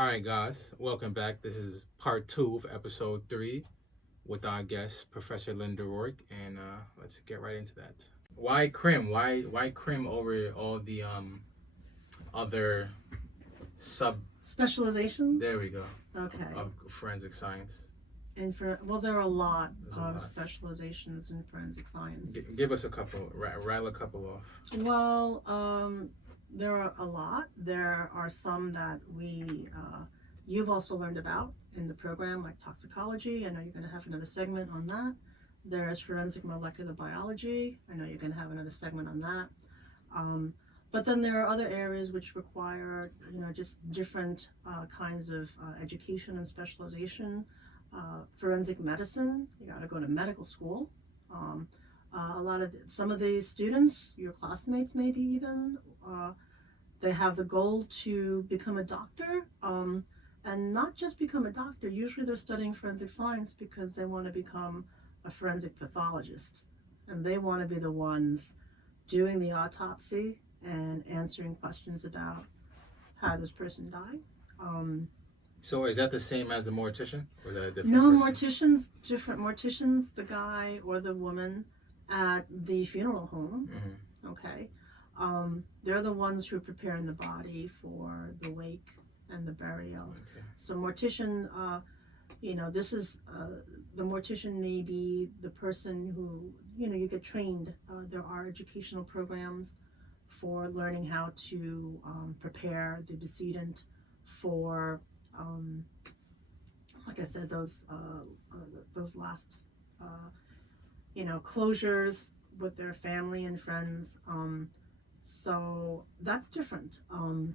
All right, guys, welcome back. This is part 2 of episode 3 with our guest, Professor Linda Rourke, and let's get right into that. Why crim? Why crim over all the other sub specializations? There we go. Okay. Of forensic science. And there are a lot of specializations in forensic science. Give us a couple. Rattle a couple off. Well, there are a lot. There are some that you've also learned about in the program, like toxicology. I know you're going to have another segment on that. There's forensic molecular biology. I know you're going to have another segment on that. But then there are other areas which require, just different kinds of education and specialization. Forensic medicine, you got to go to medical school. Some of the students, your classmates maybe even, they have the goal to become a doctor, and not just become a doctor. Usually they're studying forensic science because they want to become a forensic pathologist, and they want to be the ones doing the autopsy and answering questions about how this person died. So is that the same as the mortician, or is that a different No, person? different morticians, the guy or the woman at the funeral home, okay, they're the ones who are preparing the body for the wake and the burial. Okay. So mortician, this is, the mortician may be the person who, you get trained. There are educational programs for learning how to prepare the decedent for, like I said, those last, closures with their family and friends. So that's different.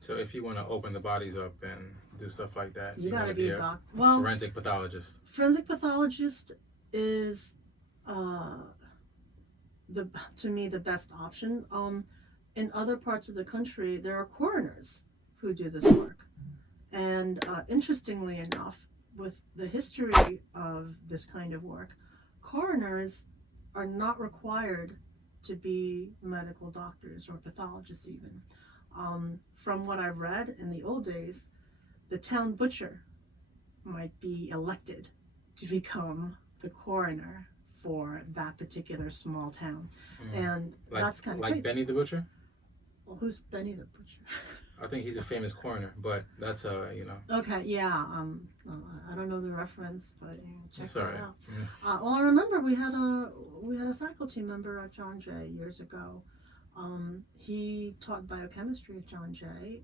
So if you want to open the bodies up and do stuff like that, you got to be a doctor. Well, forensic pathologist. Forensic pathologist is, to me, the best option. In other parts of the country, there are coroners who do this work. And interestingly enough, with the history of this kind of work, coroners are not required to be medical doctors or pathologists even. From what I've read, in the old days, the town butcher might be elected to become the coroner for that particular small town. And that's kind of like crazy. Benny the Butcher? Well, who's Benny the Butcher? I think he's a famous coroner, but that's Okay, yeah. I don't know the reference, but check it's that all right. out. Yeah. Well, I remember we had a faculty member at John Jay years ago. He taught biochemistry at John Jay.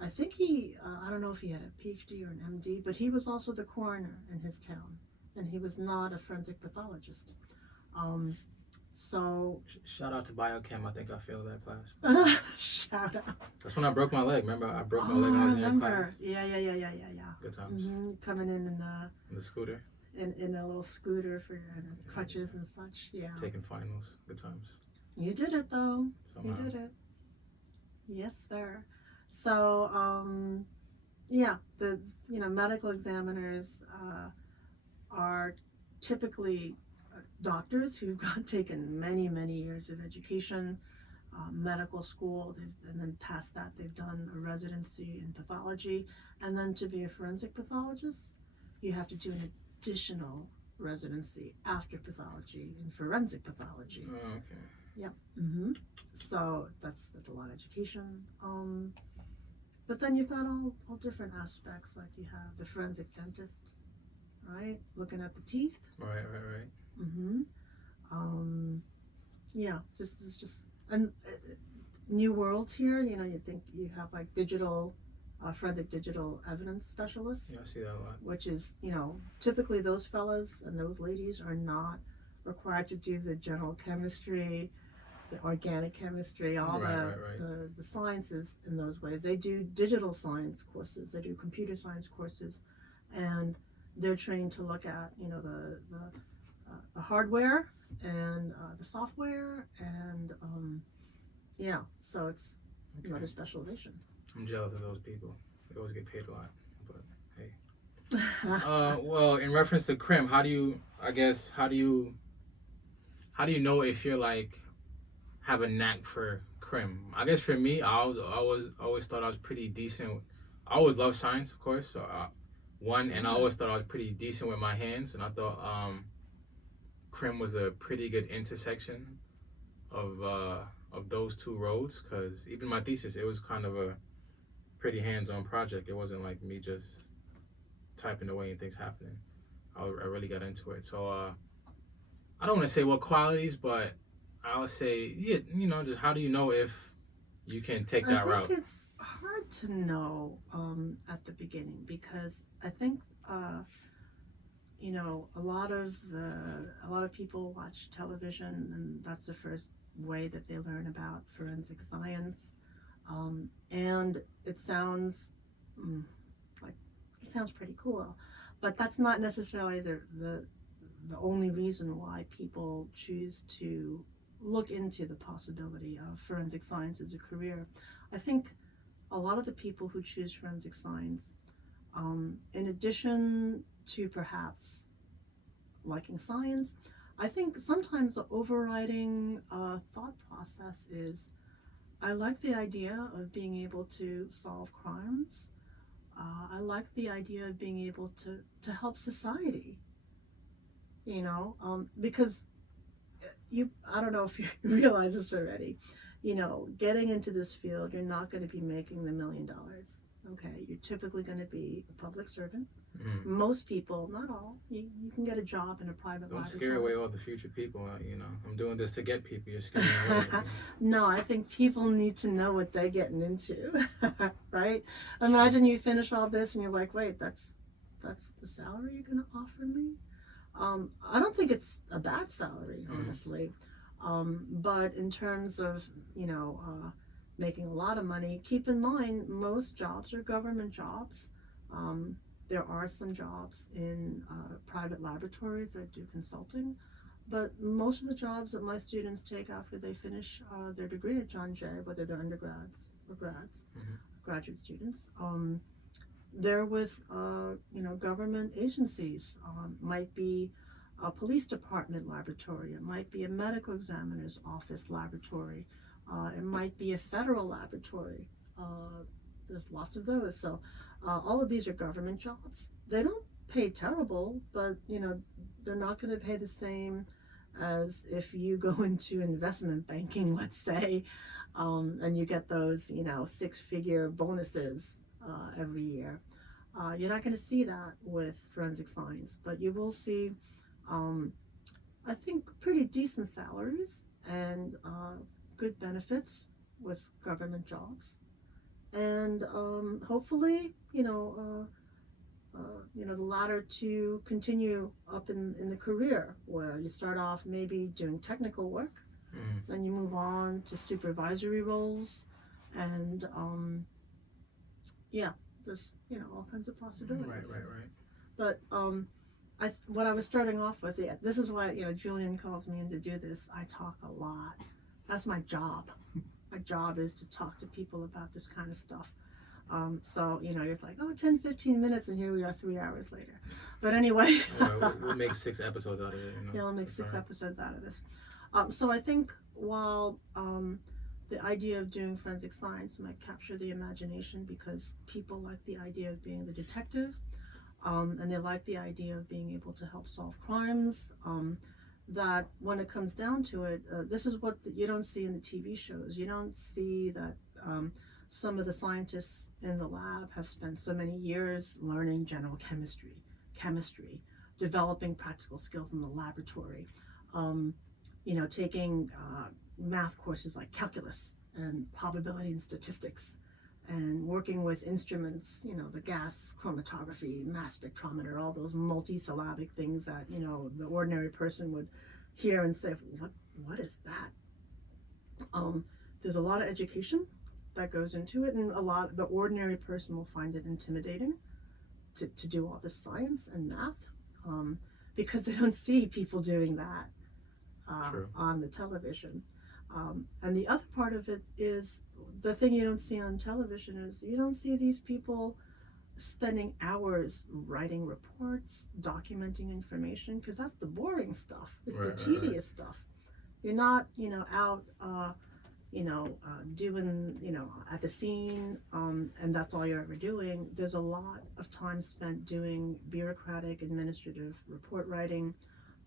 I think I don't know if he had a PhD or an MD, but he was also the coroner in his town, and he was not a forensic pathologist. So shout out to biochem. I think I failed that class. Shout out. That's when I broke my leg. Remember, I broke my leg when I was in that class. Yeah. Good times. Coming in the scooter. In a little scooter for crutches and such. Yeah. Taking finals. Good times. You did it though. Somehow. You did it. Yes, sir. So the medical examiners are typically doctors who've taken many years of education, medical school, and then past that they've done a residency in pathology, and then to be a forensic pathologist, you have to do an additional residency after pathology in forensic pathology. Oh, okay. Yep. So that's a lot of education. But then you've got all different aspects, like you have the forensic dentist, right? Looking at the teeth. Right. It's just and new worlds here. You think you have like digital, forensic digital evidence specialists. Yeah, I see that a lot. Which is, typically those fellas and those ladies are not required to do the general chemistry, the organic chemistry, all the sciences in those ways. They do digital science courses. They do computer science courses, and they're trained to look at, the hardware and the software, and so it's another specialization. I'm jealous of those people. They always get paid a lot, but hey. Well, in reference to crim, how do you know if you're like have a knack for crim? I guess for me, I always thought I was pretty decent I always loved science, of course. So and I always thought I was pretty decent with my hands, and I thought crim was a pretty good intersection of those two roads, because even my thesis, it was kind of a pretty hands-on project. It wasn't like me just typing away and things happening. I really got into it. So I don't want to say what qualities, but I'll say, yeah, just how do you know if you can take that route? I think it's hard to know at the beginning, because I think a lot of people watch television, and that's the first way that they learn about forensic science, and it sounds pretty cool, but that's not necessarily the only reason why people choose to look into the possibility of forensic science as a career. I think a lot of the people who choose forensic science, in addition to perhaps liking science, I think sometimes the overriding thought process is, I like the idea of being able to solve crimes. I like the idea of being able to help society, because I don't know if you realize this already, getting into this field, you're not going to be making the $1 million. Okay, you're typically going to be a public servant. Mm-hmm. Most people, not all, you can get a job in a private laboratory. Don't scare away all the future people. I'm doing this to get people. You're scaring away. No, I think people need to know what they're getting into, right? Imagine you finish all this and you're like, wait, that's the salary you're going to offer me? I don't think it's a bad salary, honestly. But in terms of, making a lot of money, keep in mind, most jobs are government jobs. There are some jobs in private laboratories that do consulting, but most of the jobs that my students take after they finish their degree at John Jay, whether they're undergrads or grads, graduate students, they're with government agencies. Might be a police department laboratory, it might be a medical examiner's office laboratory, it might be a federal laboratory. There's lots of those. So all of these are government jobs. They don't pay terrible, but they're not going to pay the same as if you go into investment banking, let's say, and you get those 6-figure bonuses every year. You're not going to see that with forensic science, but you will see, I think, pretty decent salaries and good benefits with government jobs, and hopefully, the ladder to continue up in the career, where you start off maybe doing technical work, then you move on to supervisory roles, and there's all kinds of possibilities. Right. But what I was starting off with, this is why Julian calls me in to do this. I talk a lot. That's my job. My job is to talk to people about this kind of stuff. So you're like, 10-15 minutes, and here we are 3 hours later. But anyway, we'll make 6 episodes out of it. Yeah, we'll make 6 episodes out of this. So I think while the idea of doing forensic science might capture the imagination, because people like the idea of being the detective, and they like the idea of being able to help solve crimes, that when it comes down to it, this is what you don't see in the TV shows. You don't see that some of the scientists in the lab have spent so many years learning general chemistry, developing practical skills in the laboratory, taking math courses like calculus and probability and statistics, and working with instruments, the gas chromatography, mass spectrometer, all those multisyllabic things that, the ordinary person would hear and say, what is that? There's a lot of education that goes into it, and the ordinary person will find it intimidating to do all this science and math, because they don't see people doing that on the television. And the other part of it is, the thing you don't see on television is, you don't see these people spending hours writing reports, documenting information, because that's the boring stuff. It's the tedious stuff. You're not, out doing, at the scene, and that's all you're ever doing. There's a lot of time spent doing bureaucratic, administrative report writing,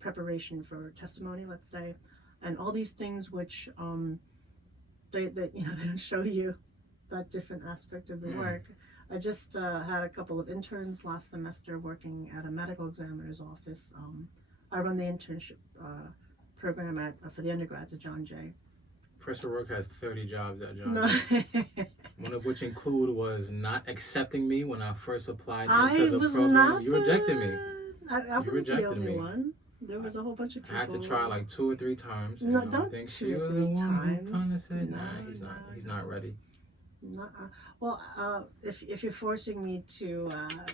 preparation for testimony, let's say, and all these things which they don't show you that different aspect of the work. I just had a couple of interns last semester working at a medical examiner's office. I run the internship program for the undergrads at John Jay. Professor Rourke has 30 jobs at John No. Jay. One of which was not accepting me when I first applied I into the was program. not You rejected me. I You wasn't the rejected only me. one. There was a whole bunch of people. I had to try like 2 or 3 times. No, and don't I think 2 she or was 3 the one times. who kind of said, No, he's not ready. Well, if you're forcing me to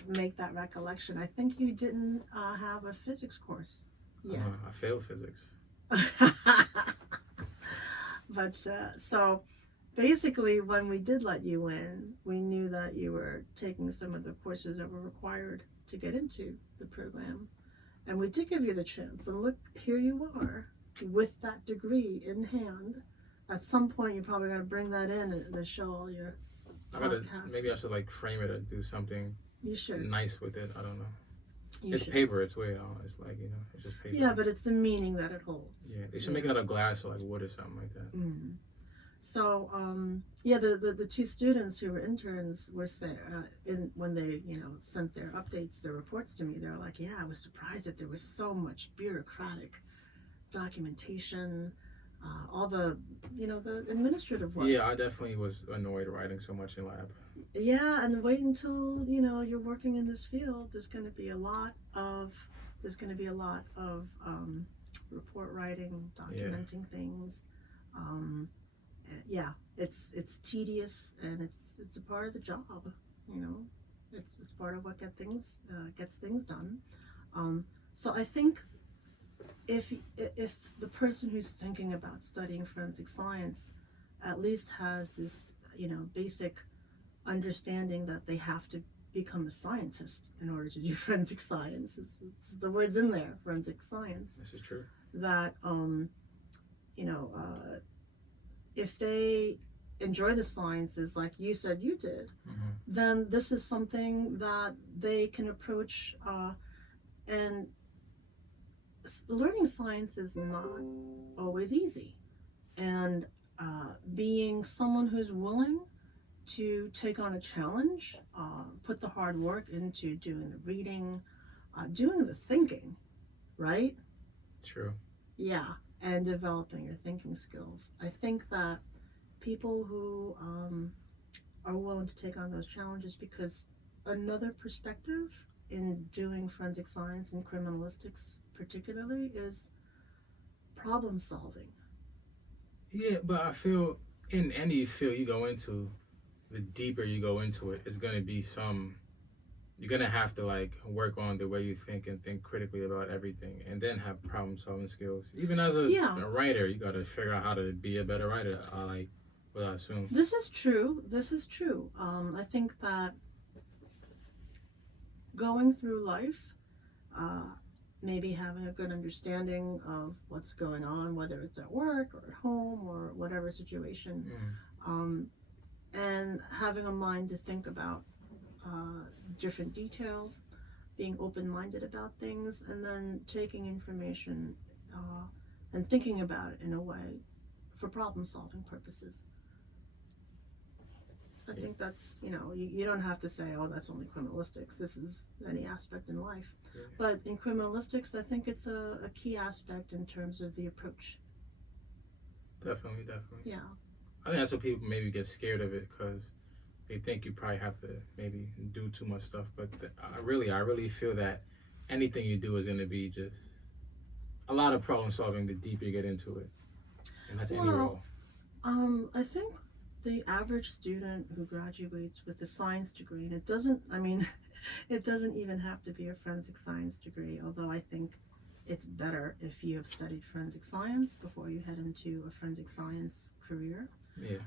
make that recollection, I think you didn't have a physics course yet. I failed physics. But so basically, when we did let you in, we knew that you were taking some of the courses that were required to get into the program. And we did give you the chance. And look, here you are with that degree in hand. At some point, you're probably going to bring that in to show all your podcasts. Maybe I should like frame it or do something You should. nice with it. I don't know. You It's should. paper. It's weird. It's like, it's just paper. Yeah, but it's the meaning that it holds. Yeah, they should make it out of glass or like wood or something like that. Mm. So, the 2 students who were interns were when they, sent their updates, their reports to me, they're like, yeah, I was surprised that there was so much bureaucratic documentation, all the, the administrative work. Yeah, I definitely was annoyed writing so much in lab. Yeah, and wait until, you're working in this field. There's going to be a lot of report writing, documenting things. It's tedious, and it's a part of the job. It's part of what gets things done. So I think if the person who's thinking about studying forensic science at least has this basic understanding that they have to become a scientist in order to do forensic science. It's the words in there, forensic science. This is true. That if they enjoy the sciences like you said you did, then this is something that they can approach. And learning science is not always easy. And being someone who's willing to take on a challenge, put the hard work into doing the reading, doing the thinking, right? True. Yeah, and developing your thinking skills. I think that people who are willing to take on those challenges, because another perspective in doing forensic science and criminalistics particularly is problem solving. Yeah, but I feel in any field you go into, the deeper you go into it, it's going to be you're going to have to like work on the way you think and think critically about everything, and then have problem solving skills. Even as a writer, you got to figure out how to be a better writer, I assume. This is true. I think that going through life, maybe having a good understanding of what's going on, whether it's at work or at home or whatever situation, and having a mind to think about different details, being open-minded about things, and then taking information and thinking about it in a way for problem-solving purposes. I think that's, you don't have to say, oh, that's only criminalistics. This is any aspect in life. Yeah. But in criminalistics, I think it's a key aspect in terms of the approach. Definitely. Yeah. I think that's what people maybe get scared of it, because they think you probably have to maybe do too much stuff. But I really feel that anything you do is going to be just a lot of problem solving the deeper you get into it. And that's any role. I think the average student who graduates with a science degree, and it doesn't even have to be a forensic science degree, although I think it's better if you have studied forensic science before you head into a forensic science career. Yeah.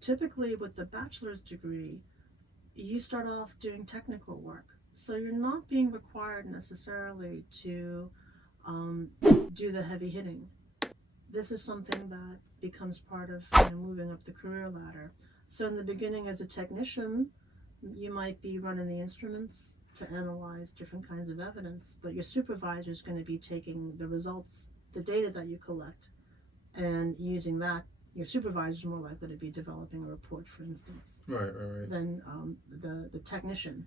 Typically with the bachelor's degree, you start off doing technical work. So you're not being required necessarily to do the heavy hitting. this is something that becomes part of moving up the career ladder. So in the beginning, as a technician, you might be running the instruments to analyze different kinds of evidence, but your supervisor is going to be taking the results, the data that you collect, and using that. Your supervisor is more likely to be developing a report, for instance, Right. than the technician.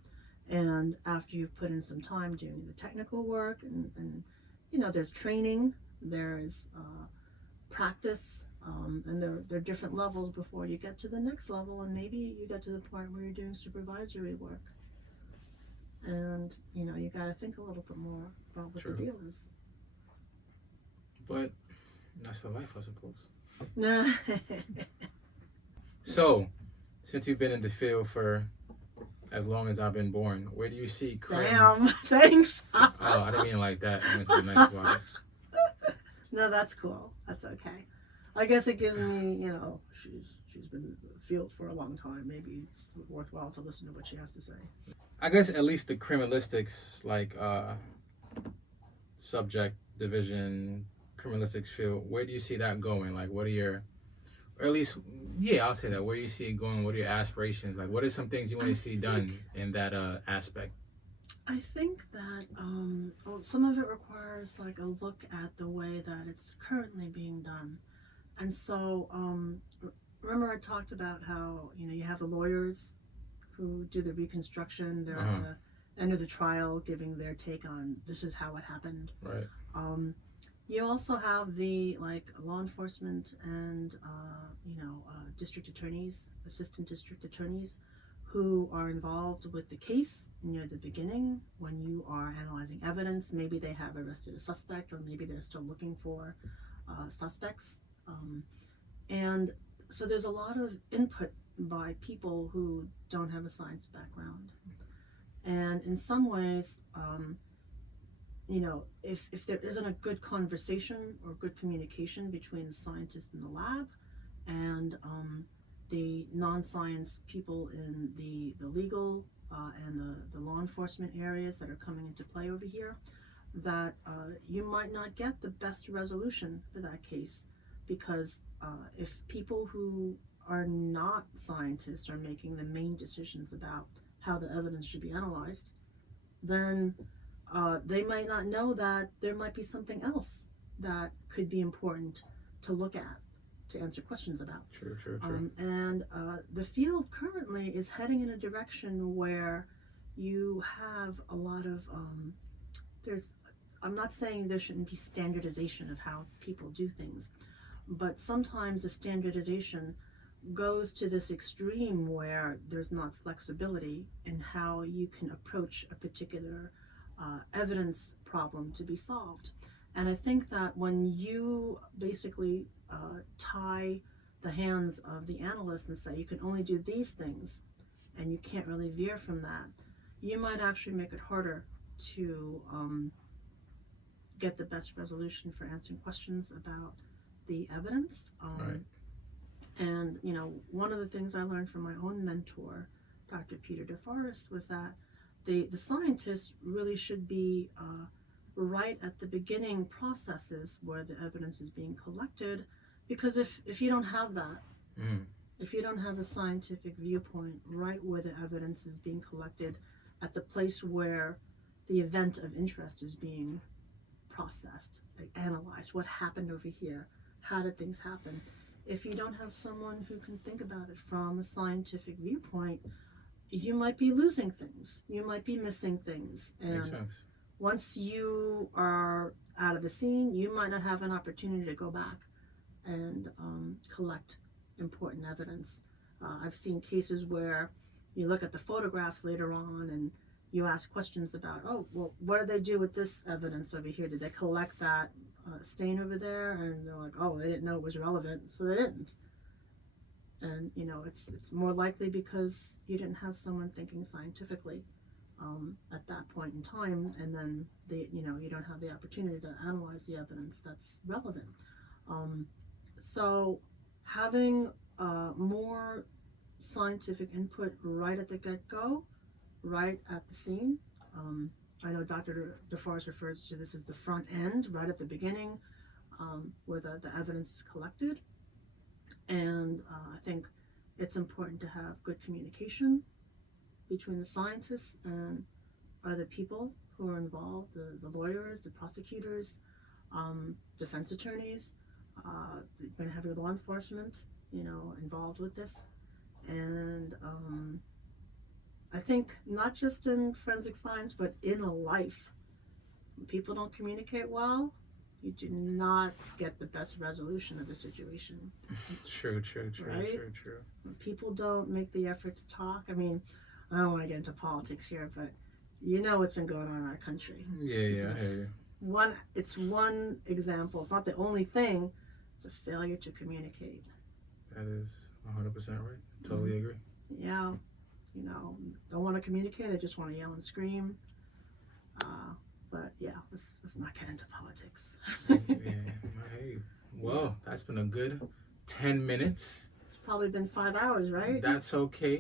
And after you've put in some time doing the technical work, and there's training, there's practice, and there are different levels before you get to the next level, and maybe you get to the point where you're doing supervisory work. And you got to think a little bit more about what True. the deal is. But that's the life, I suppose. Nah. So, since you've been in the field for as long as I've been born, where do you see crim? Damn. Thanks. Oh, I didn't mean it like that. I meant to be nice about it. No, that's cool. That's okay. I guess it gives me, she's been in the field for a long time. Maybe it's worthwhile to listen to what she has to say. I guess at least the criminalistics, like subject division, criminalistics field, where do you see that going? Like, what are your, or at least, yeah, I'll say that. Where do you see it going? What are your aspirations? Like, what are some things you want to see done in that aspect? I think that some of it requires like a look at the way that it's currently being done. And so, remember I talked about how, you have the lawyers who do the reconstruction, they're at the end of the trial giving their take on this is how it happened. Right. You also have the law enforcement and district attorneys, assistant district attorneys, who are involved with the case near the beginning when you are analyzing evidence. Maybe they have arrested a suspect, or maybe they're still looking for suspects. And so there's a lot of input by people who don't have a science background. And in some ways, if there isn't a good conversation or good communication between the scientist in the lab and the non-science people in the legal and the law enforcement areas that are coming into play over here, that you might not get the best resolution for that case, because if people who are not scientists are making the main decisions about how the evidence should be analyzed, then they might not know that there might be something else that could be important to look at, to answer questions about. True. And the field currently is heading in a direction where you have a lot of, I'm not saying there shouldn't be standardization of how people do things, but sometimes the standardization goes to this extreme where there's not flexibility in how you can approach a particular evidence problem to be solved. And I think that when you basically tie the hands of the analyst and say you can only do these things and you can't really veer from that, you might actually make it harder to get the best resolution for answering questions about the evidence. Right. And one of the things I learned from my own mentor, Dr. Peter DeForest, was that the scientists really should be right at the beginning processes where the evidence is being collected, because if you don't have that, if you don't have a scientific viewpoint right where the evidence is being collected, at the place where the event of interest is being processed, analyzed, what happened over here, how did things happen, if you don't have someone who can think about it from a scientific viewpoint, you might be losing things, you might be missing things. And makes sense. Once you are out of the scene, you might not have an opportunity to go back and collect important evidence. I've seen cases where you look at the photographs later on and you ask questions about, what did they do with this evidence over here? Did they collect that stain over there? And they're like, they didn't know it was relevant, so they didn't. And it's more likely because you didn't have someone thinking scientifically at that point in time, and then you don't have the opportunity to analyze the evidence that's relevant. So having more scientific input right at the get-go, right at the scene. I know Dr. DeForest refers to this as the front end, right at the beginning, where the evidence is collected. And I think it's important to have good communication between the scientists and other people who are involved, the lawyers, the prosecutors, defense attorneys. We're going to have your law enforcement, involved with this. And I think not just in forensic science, but in life, when people don't communicate well, you do not get the best resolution of a situation. True. Right? True. When people don't make the effort to talk, I mean, I don't want to get into politics here, but what's been going on in our country. Yeah, I hear you. It's one example. It's not the only thing. It's a failure to communicate. That is 100% right. Totally agree. Yeah. Don't want to communicate. I just want to yell and scream. But yeah, let's not get into politics. Yeah, I hear you. Well, that's been a good 10 minutes. It's probably been 5 hours, right? That's okay.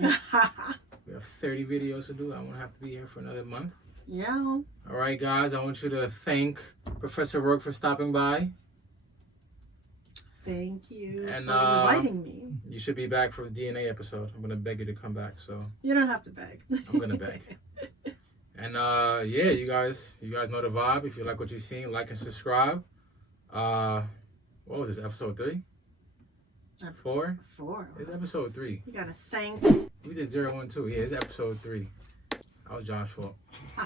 We have 30 videos to do. I won't have to be here for another month. Yeah. All right, guys. I want you to thank Professor Rourke for stopping by. Thank you and, for inviting me. You should be back for the DNA episode. I'm going to beg you to come back. So you don't have to beg. I'm going to beg. And you guys know the vibe. If you like what you've seen, like and subscribe. What was this, episode 3? 4? 4. It's episode 3. You gotta thank. We did 0, 1, 2. Yeah, it's episode 3. That was John's fault.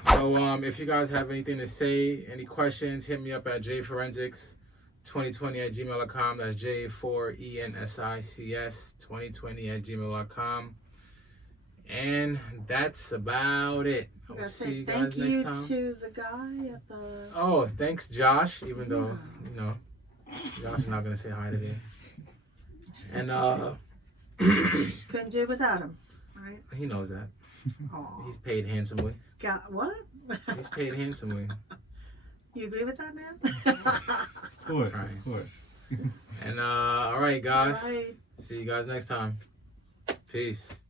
So if you guys have anything to say, any questions, hit me up at jforensics2020@gmail.com. That's J4ENSICS2020@gmail.com. And that's about it. I'll see you guys next time. Thank you to the guy at the... Oh, thanks, Josh. Even though, Josh is not going to say hi today. And, couldn't do it without him, right? He knows that. Aww. He's paid handsomely. What? He's paid handsomely. You agree with that, man? Of course, Right. of course. And, all right, guys. All right. See you guys next time. Peace.